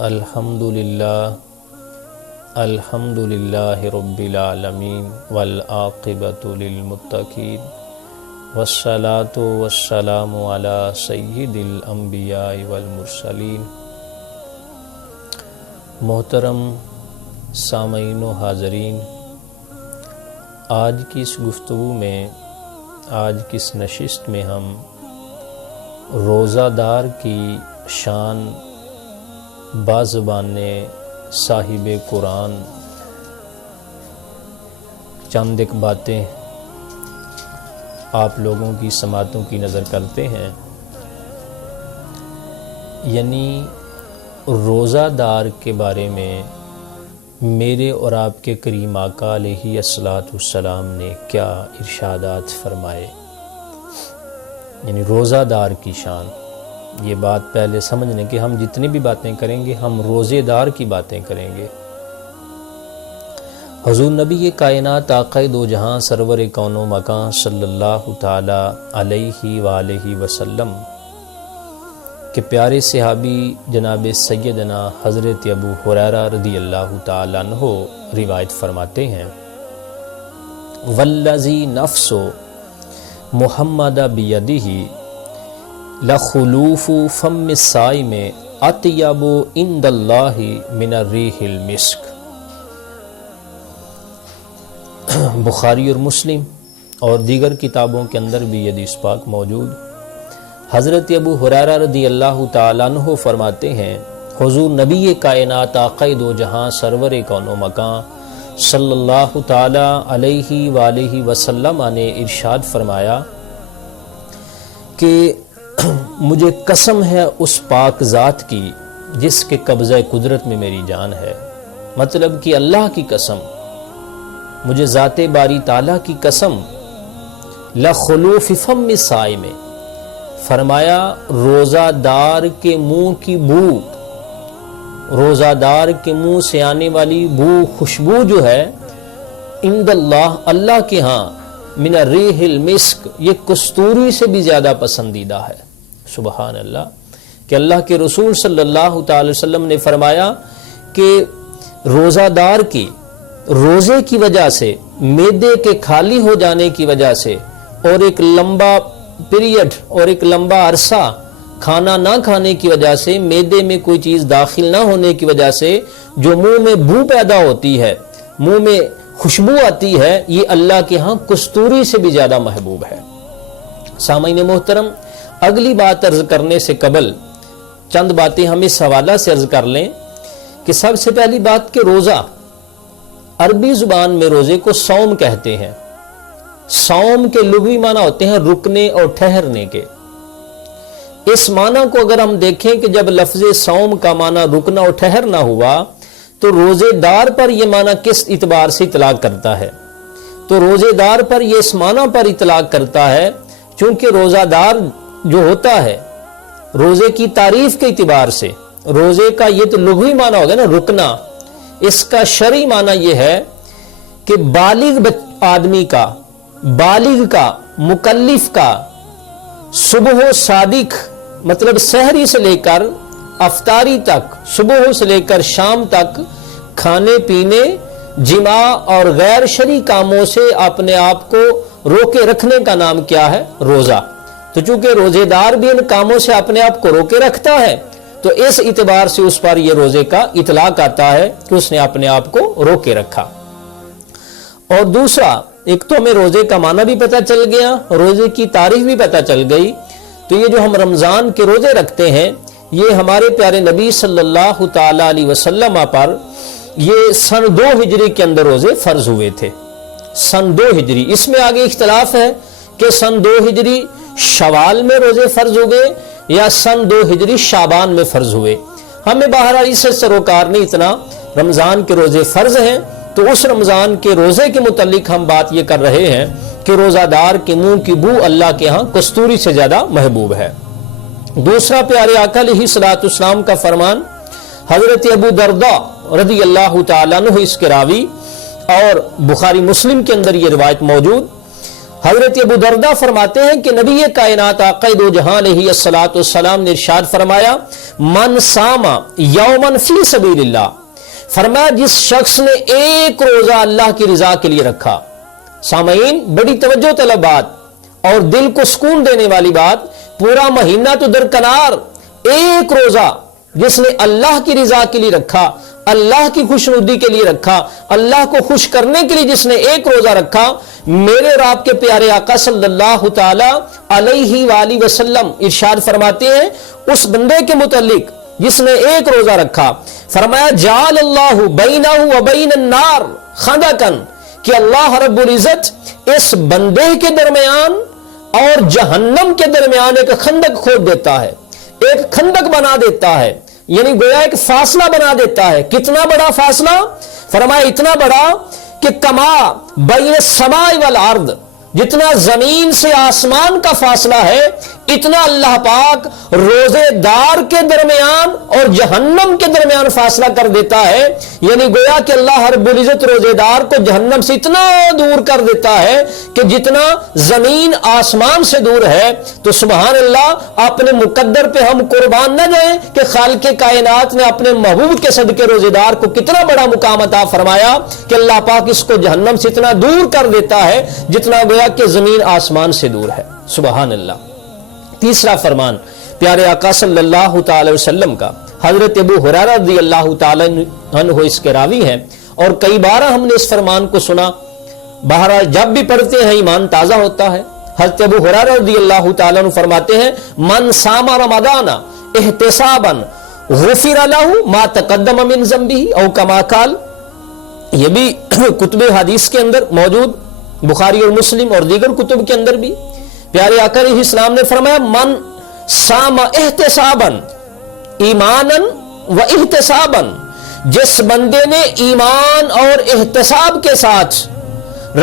الحمدللہ رب العالمین والعاقبۃ للمتقین والصلاۃ والسلام علی سید الانبیاء والمرسلین۔ محترم سامعین و حاضرین، آج کی اس گفتگو میں، آج کی اس نشست میں ہم روزہ دار کی شان بازبان صاحب قرآن چند ایک باتیں آپ لوگوں کی سماعتوں کی نظر کرتے ہیں۔ یعنی روزہ دار کے بارے میں میرے اور آپ کے کریم آقا علیہ الصلاۃ والسلام نے کیا ارشادات فرمائے۔ یعنی روزہ دار کی شان، یہ بات پہلے سمجھ لیں کہ ہم جتنی بھی باتیں کریں گے ہم روزے دار کی باتیں کریں گے۔ حضور نبی کائنات آقا دو جہاں سرور کون و مکان صلی اللہ تعالی علیہ وآلہ وسلم کہ پیارے صحابی جناب سیدنا حضرت ابو ہریرہ رضی اللہ تعالیٰ عنہ روایت فرماتے ہیں، والذی نفس محمد بیدہ لخلوف فم الصائم اطیب عند اللہ من الریح المسک۔ بخاری اور مسلم اور دیگر کتابوں کے اندر بھی یہ حدیث پاک موجود۔ حضرت ابو ہریرہ رضی اللہ تعالیٰ عنہ فرماتے ہیں، حضور نبی کائنات آقا دو جہاں سرور کون و مکان صلی اللہ تعالی علیہ وآلہ وسلم نے ارشاد فرمایا کہ مجھے قسم ہے اس پاک ذات کی جس کے قبضہ قدرت میں میری جان ہے۔ مطلب کہ اللہ کی قسم، مجھے ذات باری تعالیٰ کی قسم، لخلوف فم الصائم، فرمایا روزہ دار کے منہ کی بو، روزہ دار کے منہ سے آنے والی بو، خوشبو جو ہے، عند اللہ، اللہ کے ہاں، من الریح المسک، یہ کستوری سے بھی زیادہ پسندیدہ ہے۔ سبحان اللہ، کہ اللہ کے رسول صلی اللہ تعالی وسلم نے فرمایا کہ روزہ دار کی روزے کی وجہ سے، معدے کے خالی ہو جانے کی وجہ سے، اور ایک لمبا پیریڈ اور ایک لمبا عرصہ کھانا نہ کھانے کی وجہ سے، معدے میں کوئی چیز داخل نہ ہونے کی وجہ سے جو منہ میں بو پیدا ہوتی ہے، منہ میں خوشبو آتی ہے، یہ اللہ کے ہاں کستوری سے بھی زیادہ محبوب ہے۔ سامعین محترم، اگلی بات عرض کرنے سے قبل چند باتیں ہم اس حوالہ سے عرض کر لیں کہ سب سے پہلی بات کہ روزہ، عربی زبان میں روزے کو صوم کہتے ہیں۔ صوم کے لغوی معنی ہوتے ہیں رکنے اور ٹھہرنے کے۔ اس معنی کو اگر ہم دیکھیں کہ جب لفظ صوم کا معنی رکنا اور ٹھہرنا ہوا تو روزے دار پر یہ معنی کس اعتبار سے اطلاق کرتا ہے؟ تو روزے دار پر یہ اس معنی پر اطلاق کرتا ہے چونکہ روزہ دار جو ہوتا ہے، روزے کی تعریف کے اعتبار سے، روزے کا یہ تو لغوی معنی ہوگا نا رکنا، اس کا شرعی معنی یہ ہے کہ بالغ آدمی کا، بالغ کا، مکلف کا صبح و صادق، مطلب سحری سے لے کر افطاری تک، صبح سے لے کر شام تک کھانے پینے، جماع اور غیر شرعی کاموں سے اپنے آپ کو روکے رکھنے کا نام کیا ہے؟ روزہ۔ تو چونکہ روزے دار بھی ان کاموں سے اپنے آپ کو روکے رکھتا ہے تو اس اعتبار سے اس پر یہ روزے کا اطلاق آتا ہے کہ اس نے اپنے آپ کو روکے رکھا۔ اور دوسرا، ایک تو ہمیں روزے کا معنی بھی پتہ چل گیا، روزے کی تاریخ بھی پتہ چل گئی۔ تو یہ جو ہم رمضان کے روزے رکھتے ہیں، یہ ہمارے پیارے نبی صلی اللہ تعالی علیہ وسلم پر یہ سن 2 ہجری کے اندر روزے فرض ہوئے تھے۔ سن 2 ہجری، اس میں آگے اختلاف ہے کہ سن 2 ہجری شوال میں روزے فرض ہو گئے یا سن 2 ہجری شعبان میں فرض ہوئے۔ ہمیں بہرحال اس سے سروکار نہیں، اتنا رمضان کے روزے فرض ہیں تو اس رمضان کے روزے کے متعلق ہم بات یہ کر رہے ہیں کہ روزہ دار کے منہ کی بو اللہ کے ہاں کستوری سے زیادہ محبوب ہے۔ دوسرا، پیارے آقا علیہ الصلوۃ والسلام کا فرمان، حضرت ابو درداء رضی اللہ تعالیٰ عنہ اس کے راوی اور بخاری مسلم کے اندر یہ روایت موجود، حضرت ابو دردہ فرماتے ہیں کہ نبی کائنات آقا دو جہاں علیہ الصلوۃ والسلام نے ارشاد فرمایا من ساما یومن فی سبیل اللہ، فرمایا جس شخص نے ایک روزہ اللہ کی رضا کے لیے رکھا. سامعین بڑی توجہ طلب بات اور دل کو سکون دینے والی بات، پورا مہینہ تو درکنار، ایک روزہ جس نے اللہ کی رضا کے لیے رکھا، اللہ کی خوشنودی کے لیے رکھا، اللہ کو خوش کرنے کے لیے جس نے ایک روزہ رکھا، میرے اور آپ کے پیارے آقا صلی اللہ تعالی علیہ وآلہ وسلم ارشاد فرماتے ہیں اس بندے کے متعلق جس نے ایک روزہ رکھا، فرمایا جعل اللہ بینہ و بین النار خندقا، کہ اللہ رب العزت اس بندے کے درمیان اور جہنم کے درمیان ایک خندق کھود دیتا ہے، ایک خندق بنا دیتا ہے، یعنی گویا ایک فاصلہ بنا دیتا ہے. کتنا بڑا فاصلہ؟ فرمایا اتنا بڑا کہ کما بین السماء والارض، جتنا زمین سے آسمان کا فاصلہ ہے اتنا اللہ پاک روزے دار کے درمیان اور جہنم کے درمیان فاصلہ کر دیتا ہے. یعنی گویا کہ اللہ رب العزت روزے دار کو جہنم سے اتنا دور کر دیتا ہے کہ جتنا زمین آسمان سے دور ہے. تو سبحان اللہ، اپنے مقدر پہ ہم قربان نہ جائیں کہ خالق کائنات نے اپنے محبوب کے صدقے روزے دار کو کتنا بڑا مقام عطا فرمایا کہ اللہ پاک اس کو جہنم سے اتنا دور کر دیتا ہے جتنا گویا کہ زمین آسمان سے دور ہے. سبحان اللہ. تیسرا فرمان پیارے آقا صلی اللہ تعالی وسلم کا، حضرت ابو ہریرہ رضی اللہ تعالی عنہ اس کے راوی ہیں اور کئی بار ہم نے اس فرمان کو سنا. بہرحال جب بھی پڑھتے ہیں ایمان تازہ ہوتا ہے. حضرت ابو ہریرہ رضی اللہ تعالی عنہ فرماتے ہیں من صام رمضان احتسابا غفر له ما تقدم من ذنبه او کما قال. یہ بھی کتب حدیث کے اندر موجود، بخاری اور مسلم اور دیگر کتب کے اندر بھی پیارے آقا علیہ السلام نے فرمایا من صام احتسابا ایمانا و احتسابا، جس بندے نے ایمان اور احتساب کے ساتھ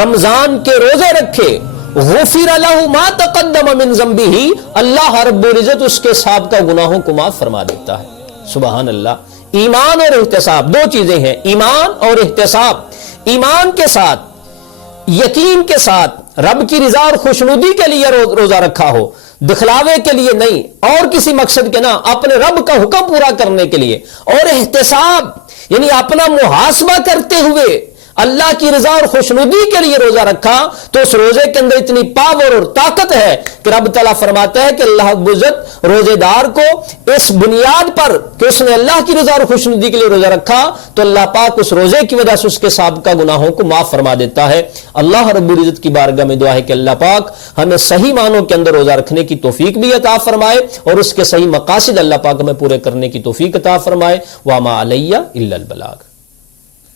رمضان کے روزے رکھے، غفر له ما تقدم من ذنبه، اللہ رب العزت اس کے سابقہ گناہوں کو معاف فرما دیتا ہے. سبحان اللہ. ایمان اور احتساب دو چیزیں ہیں، ایمان اور احتساب. ایمان کے ساتھ، یقین کے ساتھ رب کی رضا اور خوشنودی کے لیے روزہ رکھا ہو، دکھلاوے کے لیے نہیں اور کسی مقصد کے نہ، اپنے رب کا حکم پورا کرنے کے لیے. اور احتساب یعنی اپنا محاسبہ کرتے ہوئے اللہ کی رضا اور خوشنودی کے لیے روزہ رکھا، تو اس روزے کے اندر اتنی پاور اور طاقت ہے کہ رب تعالیٰ فرماتا ہے کہ اللہ رب العزت روزے دار کو اس بنیاد پر کہ اس نے اللہ کی رضا اور خوشنودی کے لیے روزہ رکھا، تو اللہ پاک اس روزے کی وجہ سے اس کے سابقہ گناہوں کو معاف فرما دیتا ہے. اللہ رب العزت کی بارگاہ میں دعا ہے کہ اللہ پاک ہمیں صحیح معنوں کے اندر روزہ رکھنے کی توفیق بھی عطا فرمائے اور اس کے صحیح مقاصد اللہ پاک ہمیں پورے کرنے کی توفیق عطا فرمائے. وما علیہ الا البلاغ.